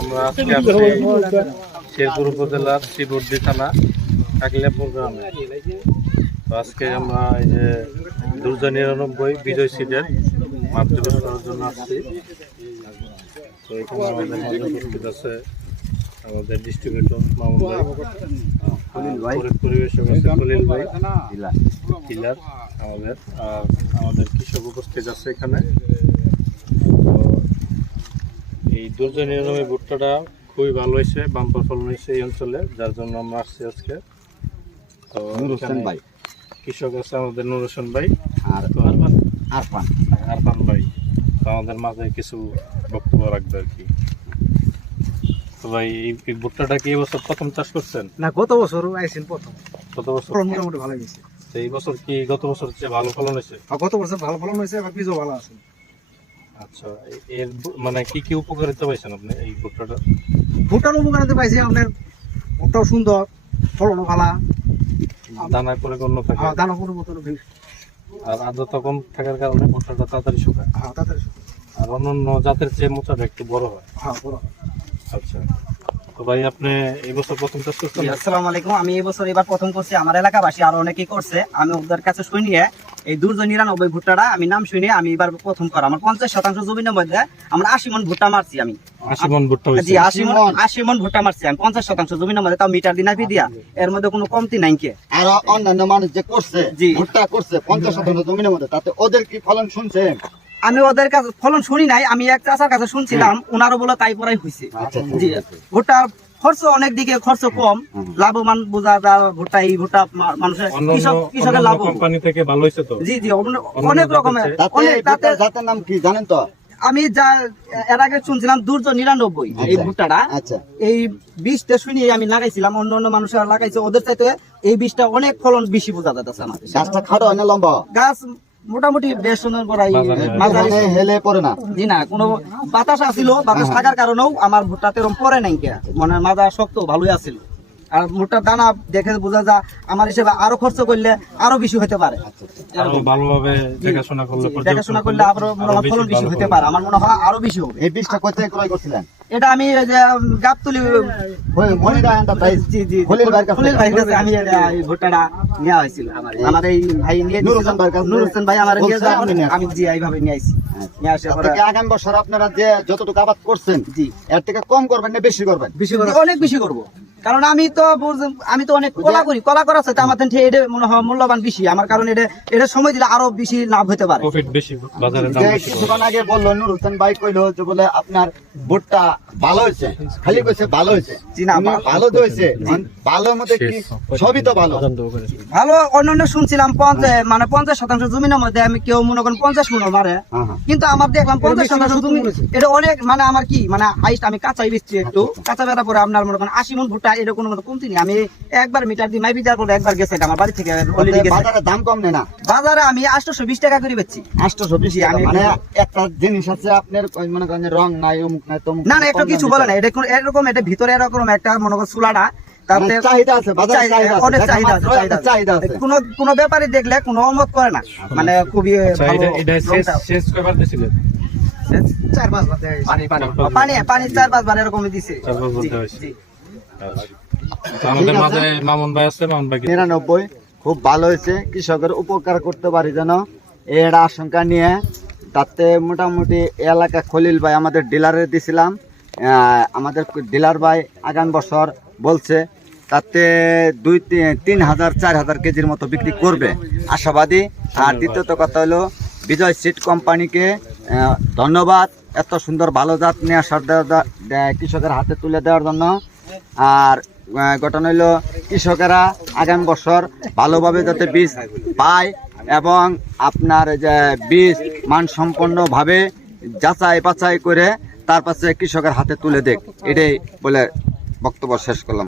আমরা আজকে আসছি শেরপুর উপজেলার শিবর্দি থানা কাকলিয়াপুর গ্রামে। তো আজকে আমরা এই যে দুশো নিরানব্বই বিজয় সিটের মাপ দিবস করার জন্য আসছি। তো এখানে আমাদের মাঝে উপস্থিত আছে আমাদের ডিস্ট্রিবিউটর মামুন ভাই পরিবেশক আছে খলিল ভাই কিলার আমাদের আর আমাদের কৃষক উপস্থিত আছে এখানে। এই দুর্জয় নিরানব্বই ভুট্টাটা খুবই ভালো হয়েছে বাম্পার ফলন হয়েছে এই অঞ্চলে যার জন্য আমরা আসছি আজকে। তো ভাই। কৃষক আছে আমাদের নুর হোসেন ভাই। আর আরফান। আরফান ভাই। তো আমাদের মাঝে কিছু বক্তব্য রাখবে আর কি। তো ভাই এই ভুট্টাটা কি এবছর প্রথম চাষ করছেন? না গত বছর আইসেন প্রথম। গত বছর? মোটামুটি ভালো গেছে এই বছর কি গত বছর চেয়ে ভালো ফলন হয়েছে? গত বছর ভালো ফলন হয়েছে এবার বীজও ভালো আছে। আচ্ছা এর মানে কি কি উপকারিতা পাইছেন আপনি এই ভুট্টাটা? ভুট্টার উপকারিতা পাইছি আপনার ভুট্টাও সুন্দর ফলনও ভালো। দানা করে থাকে। আর দানা পরিবর্তন বেশ আর আর্দ্রতা কম থাকার কারণে ভুট্টাটা তাড়াতাড়ি শুকায়। হ্যাঁ তাদের আর অন্যান্য জাতের চেয়ে মোচাটা একটু বড় হয়। হ্যাঁ বড় আচ্ছা তো ভাই আপনি এই বছর প্রথম চাষ করছেন? আসসালামু আলাইকুম। আমি এই বছর এবার প্রথম করছি। আমার এলাকাবাসী আরও অনেকেই করছে। আমি ওদের কাছে শুনিয়ে এই দুর্জয় নিরানব্বই ভুট্টাটা আমি নাম শুনিয়ে আমি এবার প্রথম করা। আমার পঞ্চাশ শতাংশ জমিনের মধ্যে আমরা আশি মন ভুট্টা মারছি আমি। আশি মন ভুট্টা জি আশি মন আশি মন ভুট্টা মারছি আমি। পঞ্চাশ শতাংশ জমিনের মধ্যে তাও মিটার দিনা দিয়া এর মধ্যে কোনো কমতি নাই কে। আর অন্যান্য মানুষ যে করছে জি। ভুট্টা করছে পঞ্চাশ শতাংশ জমিনের মধ্যে তাতে ওদের কি ফলন শুনছেন? আমি ওদের কাছে ফলন শুনি নাই আমি এক চাষার কাছে শুনছিলাম ওনারও বলে তাই পরাই হয়েছে আচ্ছা ভুট্টা খরচ অনেক দিকে খরচ কম লাভবান বোঝা যায় ভুট্টা এই ভুট্টা মানুষের কৃষক কৃষকের লাভ কোম্পানি থেকে ভালো হয়েছে তো? জি জি অনেক রকমের। তাতে অনেক তাতে জাতের নাম কি জানেন তো? আমি যা এর আগে শুনছিলাম দুর্য নিরানব্বই এই আচ্ছা। ভুট্টাটা আচ্ছা। এই বীজটা শুনি আমি লাগাইছিলাম অন্য অন্য মানুষরা লাগাইছে ওদের চাইতে এই বীজটা অনেক ফলন বেশি বোঝা যাচ্ছে আমাদের। গাছটা খাটো না লম্বা? গাছ মোটামুটি বেশ সুন্দর করাই মাঝারি। মানে হেলে পড়ে না। জি না কোনো বাতাস আসিল বাতাস থাকার কারণেও আমার ভুট্টাতে এরকম পরে নাই কে। মানে মাজা শক্ত ভালোই আছিল আর ভুট্টার দানা দেখে বোঝা যায় আমার হিসেবে আরও খরচ করলে আরও বেশি হতে পারে। ভালোভাবে দেখাশোনা করলে দেখাশোনা করলে আরও মনে হয় ফলন বেশি হতে পারে। আমার মনে হয় আরও বেশি হবে। এই বীজটা কোথায় ক্রয় করছিলেন? এটা আমি যে গাবতলি জি জি আমি ভুট্টাটা নেওয়া হয়েছিল। আমার আমার এই ভাই নিয়ে নুর হোসেন ভাইয়ের নুর হোসেন ভাই আমার নিয়ে। আমি জি এইভাবে নিয়ে আইছি নিয়ে আসে পরে থেকে আগামী বছর আপনারা যে যতটুকু আবাদ করছেন জি। এর থেকে কম করবেন না বেশি করবেন? বেশি অনেক বেশি করব। কারণ আমি তো আমি তো অনেক কলা করি। কলা করার সাথে আমার থেকে এটা মনে হয় মূল্যবান বেশি। আমার কারণ এটা এটা সময় দিলে আরও বেশি লাভ হতে পারে। প্রফিট বেশি বাজারে দাম যে বেশি কিছুক্ষণ আগে বলল নুর হোসেন ভাই কইলো যে বলে আপনার ভুট্টা ভালো হয়েছে। খালি কইছে ভালো হয়েছে। ভালো তো হয়েছে। ভালোর মধ্যে কি সবই তো ভালো। ভালো অন্যান্য শুনছিলাম পঞ্চাশ মানে পঞ্চাশ শতাংশ জমিনের মধ্যে আমি কেউ মনে করেন পঞ্চাশ মনে মারে। হ্যাঁ, হ্যাঁ। কিন্তু আমার দেখলাম পঞ্চাশ শতাংশ জমি এটা অনেক মানে আমার কি মানে হাইস্ট আমি কাঁচাই বেচছি একটু। কাঁচা বেড়া পরে আপনার মনে করেন আশি মন ভুট্টা এটা কোনো মতো কমতি নেই। আমি একবার মিটার দিয়ে মাইপি দেওয়ার পরে একবার গেছে আমার বাড়ি থেকে অলরেডি গেছে। বাজারে দাম কম নেই না? বাজারে আমি আটশোশো বিশ টাকা করে বেচছি। আটশো বেশি জি, আমি- মানে একটা জিনিস আছে আপনার মনে করেন রং নাই অমুক নাই তমুক না না নাই, কিছু বলে না এটা এরকম এটা ভিতরে এরকম একটা মনে করো চুলাটা মানে কোনো কোনো ব্যাপারে দেখলে কোনো অমত করে না মানে খুবই আচ্ছা এটা এটা চার পাঁচ বার পানি পানি পানি চার এরকম দিছে। পাঁচ বার। আচ্ছা। তো আমাদের মাঝে মামুন ভাই আছে মামুন ভাই নিরানব্বই খুব ভালো হয়েছে কৃষকের উপকার করতে পারি যেন। এর আশঙ্কা নিয়ে তাতে মোটামুটি এলাকা খলিল ভাই আমাদের ডিলারে দিছিলাম। আমাদের ডিলার ভাই আগামী বছর বলছে তাতে দুই তিন হাজার চার হাজার কেজির মতো বিক্রি করবে। আশাবাদী। আর দ্বিতীয়ত কথা হলো বিজয় সিট কোম্পানিকে ধন্যবাদ। এত সুন্দর ভালো জাত নিয়ে আসার কৃষকের হাতে তুলে দেওয়ার জন্য। আর ঘটনা হইল কৃষকেরা আগামী বছর ভালোভাবে যাতে বীজ পায় এবং আপনার যে বীজ মানসম্পন্নভাবে যাচাই বাছাই করে তার পাশে কৃষকের হাতে তুলে দেখ এটাই বলে বক্তব্য শেষ করলাম।